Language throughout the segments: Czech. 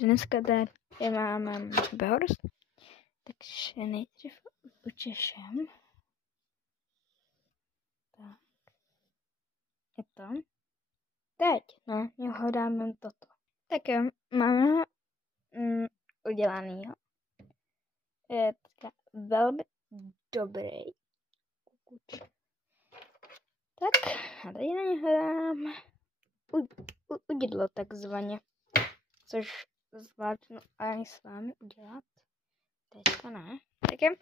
dneska tady máme behorst, takže nejdřív učešem. Tak. Je to. Teď na něho dáme toto. Tak jo, máme ho udělanýho. Je velmi dobrý. Tak a tady na něho dáme udidlo takzvaně, což zvládnu ani s vámi udělat. Teďka ne. Tak jo.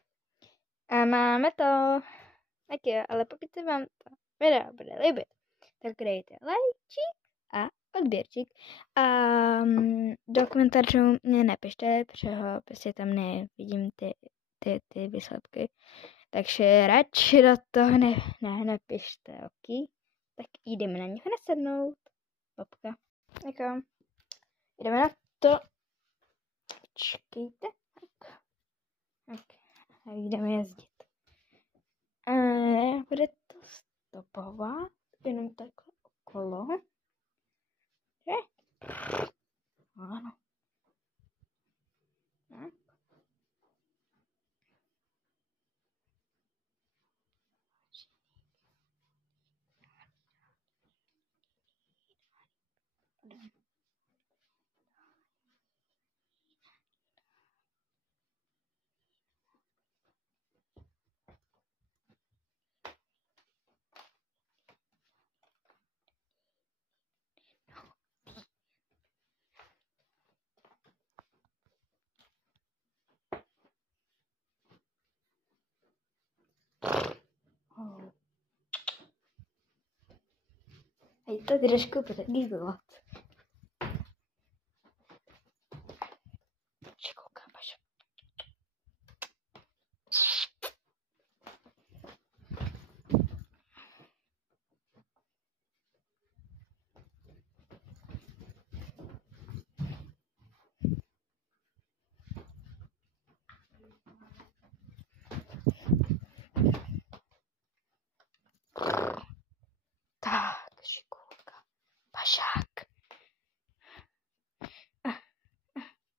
A máme to. Tak jo, ale pokud se vám to video bude líbit, tak dejte lajčík a odběrčík. A do komentářů mě nepište, protože tam nevidím ty výsledky. Takže radši do toho nepište, ok? Tak jdeme na něho nasednout. Babka. Tak jo. Jdeme na to. Čekejte. Tak. A jdeme jezdit. Bude to stopovat. Jenom takhle okolo. Že? Ano. Tak. Hej, to trošku podgývat. Koukám, paš. Tak, šikulka. Pašák.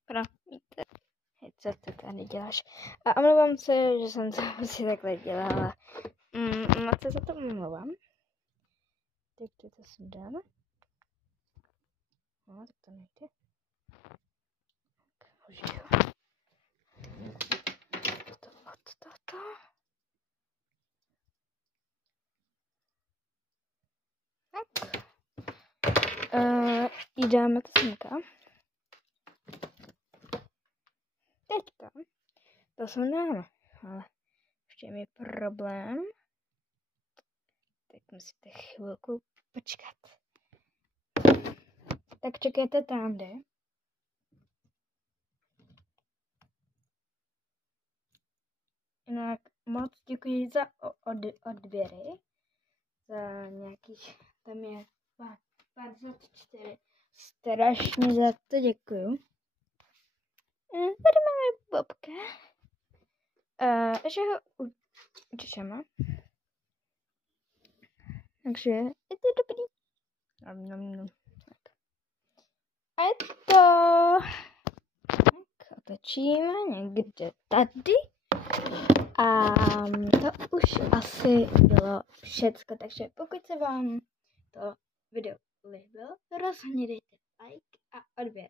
Promiňte. Hej, co ty tady děláš? A omlouvám se, že jsem to prostě takhle dělala. Moc se za to omlouvám. Teď to sem dáme. No, tak to nejde. Tak, užiju. Toto. Tak. Jdeme to semka. Teďka to sem dáme. Ale ještě je problém. Tak musíte chvilku počkat. Tak čekajte tamde. Jinak moc děkuji za odběry. Za nějakých, tam je 54. Strašně za to děkuju. Tady máme Bobka. Že ho učíme. Takže je to dobrý. A je to... Tak otočíme někde tady. A to už asi bylo všecko. Takže pokud se vám to video líbilo, rozhodně dejte like a odběr.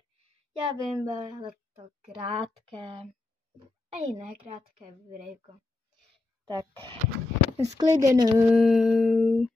Já vím, bylo to krátké a jiné krátké videjko. Tak, shledanou.